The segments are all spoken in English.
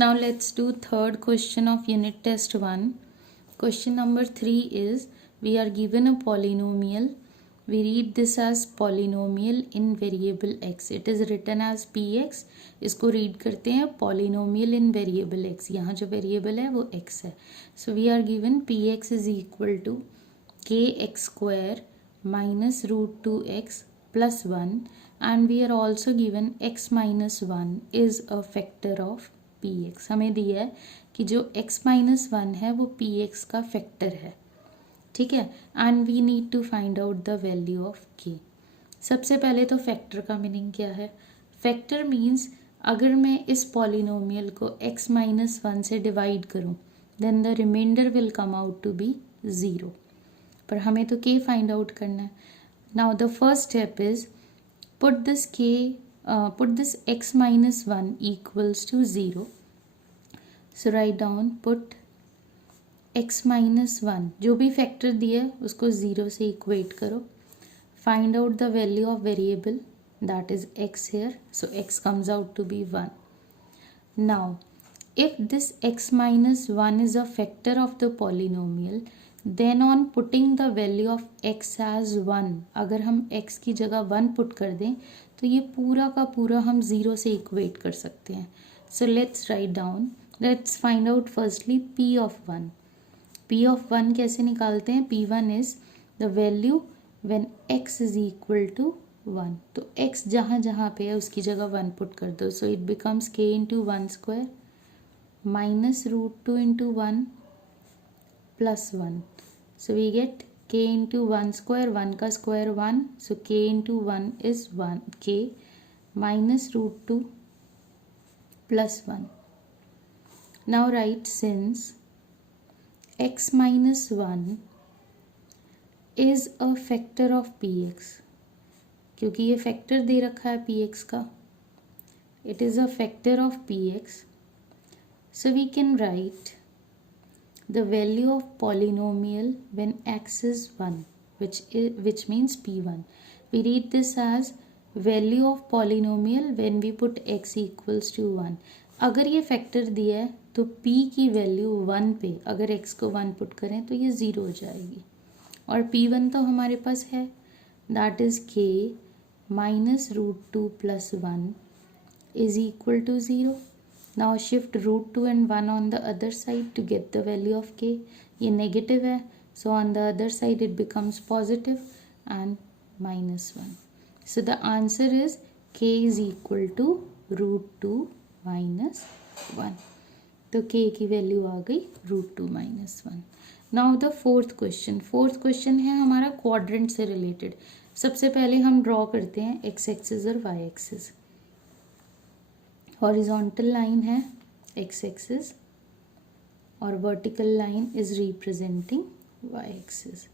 Now let's do third question of unit test 1. Question number 3 is, we are given a polynomial. We read this as polynomial in variable x. It is written as px. इसको read करते हैं polynomial in variable x. यहाँ जो variable है वो x है. So we are given px is equal to kx square minus root 2x plus 1, and we are also given x minus 1 is a factor of px. हमें दिया है कि जो x minus 1 है वो px का फैक्टर है, ठीक है. And we need to find out the value of k. सबसे पहले तो फैक्टर का मीनिंग क्या है? फैक्टर मीन्स अगर मैं इस पॉलिनोमियल को x माइनस 1 से डिवाइड करूं then the reminder will come out to be 0. पर हमें तो k फाइंड आउट करना है. Now the first step is put this x minus 1 equals to 0. So write down, put x minus 1, जो भी factor दिया है उसको 0 से इक्वेट करो. Find out the value of variable, that is x here. So x comes out to be 1. Now if this x minus 1 is a factor of the polynomial, then on putting the value of x as 1, अगर हम x की जगह 1 put कर दें तो ये पूरा का पूरा हम 0 से इक्वेट कर सकते हैं. So let's write down, let's find out firstly p of 1. p of 1 कैसे निकालते हैं? p1 is the value when x is equal to 1. तो x जहाँ जहाँ पे है उसकी जगह 1 पुट कर दो. So it becomes k into 1 square minus root 2 into 1 plus 1. So we get k into 1 square, 1 का square 1, so k into 1 is 1 k minus root 2 plus 1. Now write, since x minus 1 is a factor of px, क्योंकि ये factor दे रखा है px का, it is a factor of px, so we can write the value of polynomial when x is 1, which means p1. We read this as value of polynomial when we put x equals to 1. अगर ये factor दिया है तो p की value 1 पे अगर x को 1 put करें तो ये 0 हो जाएगी. और p1 तो हमारे पास है, that is k minus root 2 plus 1 is equal to 0. Now shift root 2 and 1 on the other side to get the value of k. ये नेगेटिव है, so on the other side it becomes positive and minus 1. So the answer is k is equal to root 2 minus 1. तो k की value आ गई root 2 minus 1. Now the fourth question. Fourth question है हमारा quadrant से related. सबसे पहले हम draw करते हैं x एक्सिस और y एक्सिस. हॉरिजॉन्टल लाइन है x एक्सिस और vertical line is representing y axis,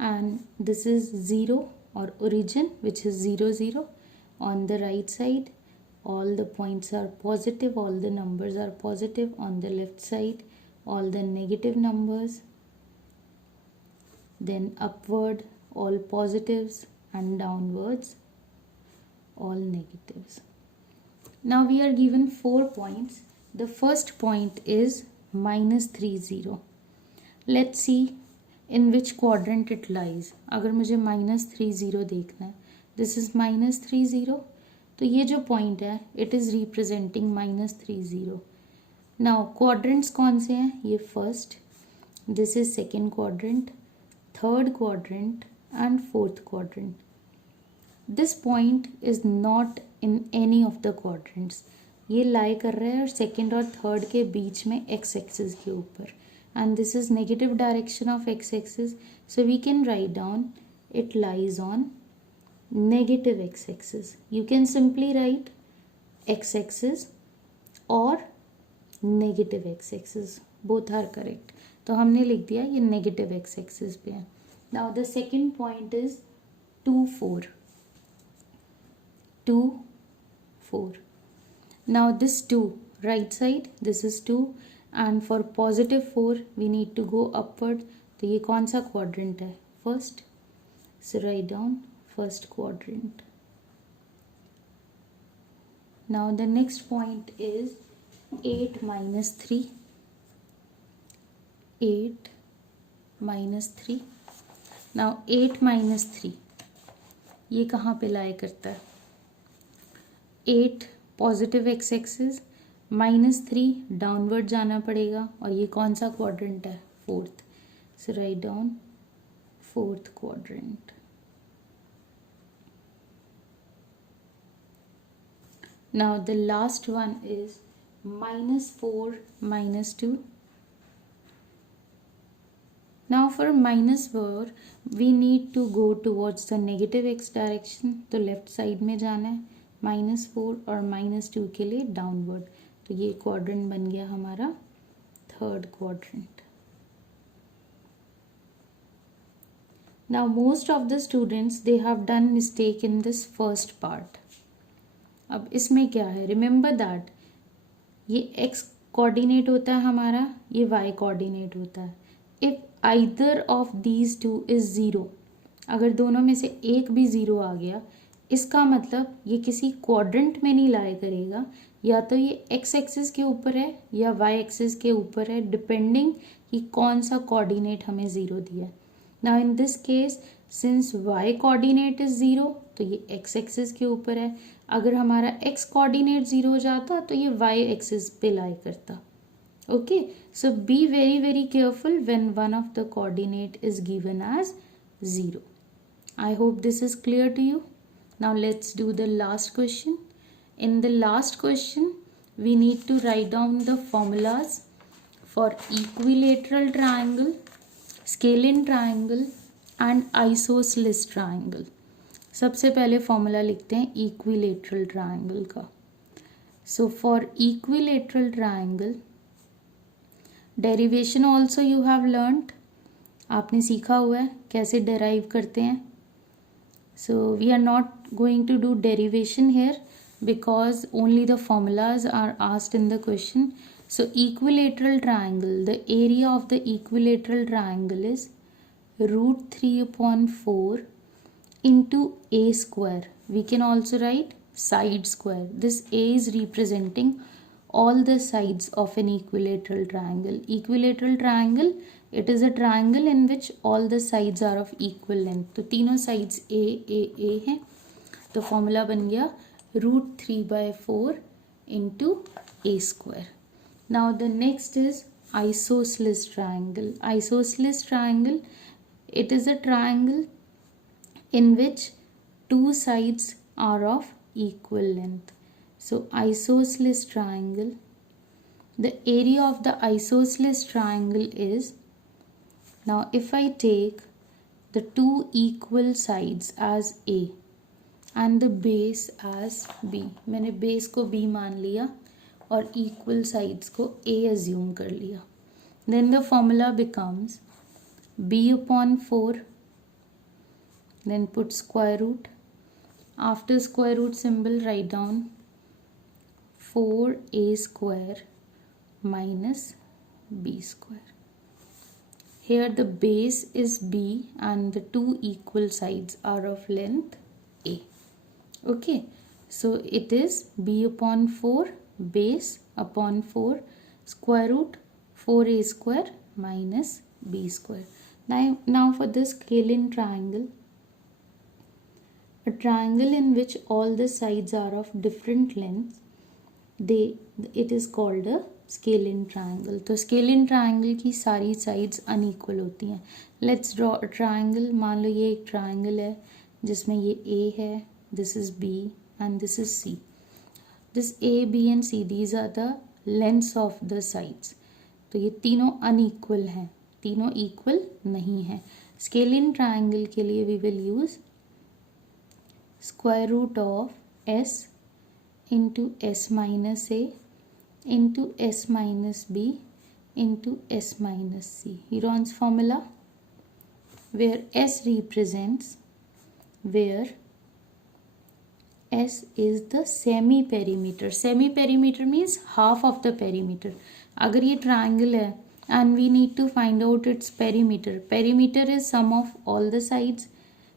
and this is 0 और origin which is 0 0. On the right side all the points are positive, all the numbers are positive. On the left side all the negative numbers, then upward all positives and downwards all negatives. Now we are given 4 points. The first point is minus 3 0. Let's see in which quadrant it lies. अगर मुझे minus 3 0 देखना है, this is minus 3 0, तो ये जो point है it is representing minus 3 0. Now quadrants कौन से हैं? ये first, this is second quadrant, third quadrant and fourth quadrant. This point is not in any of the quadrants. ये लाई कर रहा है और सेकेंड और थर्ड के बीच में x एक्सिस के ऊपर, and this is negative direction of x axis, so we can write down it lies on negative x axis. You can simply write x axis or negative x axis, both are correct. तो हमने लिख दिया ये negative x axis पे है. Now the second point is 2 4. 2 4. Now this 2 right side, this is 2, and for positive 4 we need to go upward. तो ये कौन सा quadrant है? First. So write down first quadrant. Now the next point is 8 minus 3. 8 minus 3. Now 8 minus 3 ये कहाँ पे lie करता है? 8 पॉजिटिव एक्स एक्सिस, -3 डाउनवर्ड जाना पड़ेगा, और ये कौन सा क्वाड्रेंट है? Fourth. So write down fourth quadrant. Now the last one is -4 minus 2. Now for -4 we need to go towards the negative x direction. तो लेफ्ट साइड में जाना है. -4 और -2 के लिए डाउनवर्ड. तो ये क्वाड्रेंट बन गया हमारा third quadrant. Now most of the students they have done mistake in this first part. अब इसमें क्या है? रिमेंबर दैट ये x कोऑर्डिनेट होता है हमारा, ये y कोऑर्डिनेट होता है. If either of these two is zero, अगर दोनों में से एक भी ज़ीरो आ गया, इसका मतलब ये किसी क्वाड्रेंट में नहीं लाया करेगा. या तो ये x एक्सिस के ऊपर है या y एक्सिस के ऊपर है, डिपेंडिंग कि कौन सा कोऑर्डिनेट हमें ज़ीरो दिया है. Now in this case since y coordinate is zero तो ये x एक्सिस के ऊपर है. अगर हमारा x कोऑर्डिनेट ज़ीरो हो जाता तो ये y एक्सिस पे लाई करता. Okay, so be very very careful when one of the coordinate is given as zero. I hope this is clear to you. Now let's do the last question. In the last question, we need to write down the formulas for equilateral triangle, scalene triangle and isosceles triangle. सबसे पहले formula लिखते हैं equilateral triangle का. So for equilateral triangle derivation also you have learned. आपने सीखा हुआ है कैसे डेराइव करते हैं. So we are not going to do derivation here because only the formulas are asked in the question. So equilateral triangle, the area of the equilateral triangle is √3/4 into a square. We can also write side square. This a is representing all the sides of an equilateral triangle. Equilateral triangle, it is a triangle in which all the sides are of equal length. तो तीनों sides a हैं. तो formula बन गया √3/4 into a square. Now the next is isosceles triangle. Isosceles triangle, it is a triangle in which two sides are of equal length. So isosceles triangle, the area of the isosceles triangle is, now if I take the two equal sides as a and the base as b, मैंने base को b मान लिया और equal sides को a assume कर लिया. then the formula becomes b/4, then put square root. After square root symbol write down 4a square minus b square. Here the base is b and the two equal sides are of length a. Okay, so it is b/4 base upon 4 square root 4a square minus b square. Now for the scalene triangle, a triangle in which all the sides are of different lengths, it is called a scalene triangle. तो scalene triangle की सारी sides unequal होती हैं. Let's draw a triangle. मान लो ये एक triangle है जिसमें ये a है, this is b and this is c. This a, b and c, these are the lengths of the sides. तो ये तीनों unequal हैं, तीनों equal नहीं हैं. Scalene triangle के लिए we will use square root of s into s minus a into s minus b into s minus c. Heron's formula, where s represents, where S is the semi perimeter. Semi perimeter means half of the perimeter. अगर ये triangle है and we need to find out its perimeter. Perimeter is sum of all the sides,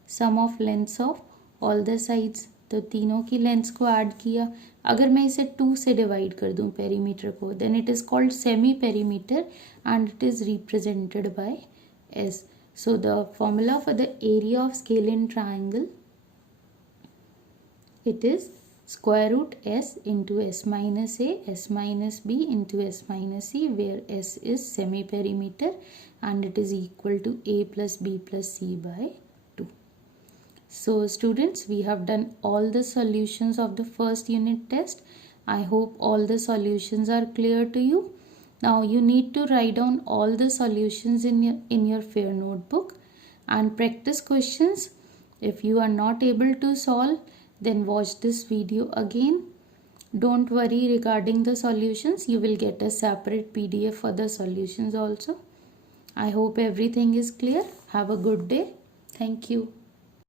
sum of lengths of all the sides. तो तीनों की lengths को add किया, अगर मैं इसे 2 से डिवाइड कर दूं पेरीमीटर को, then it is called semi perimeter and it is represented by S. So the formula for the area of scalene triangle, it is square root s into s minus a, s minus b into s minus c, where s is semi perimeter and it is equal to a plus b plus c by 2. So students, we have done all the solutions of the first unit test. I hope all the solutions are clear to you. Now you need to write down all the solutions in your fair notebook and practice questions. If you are not able to solve, then watch this video again. Don't worry regarding the solutions, you will get a separate PDF for the solutions also. I hope everything is clear. Have a good day. Thank you.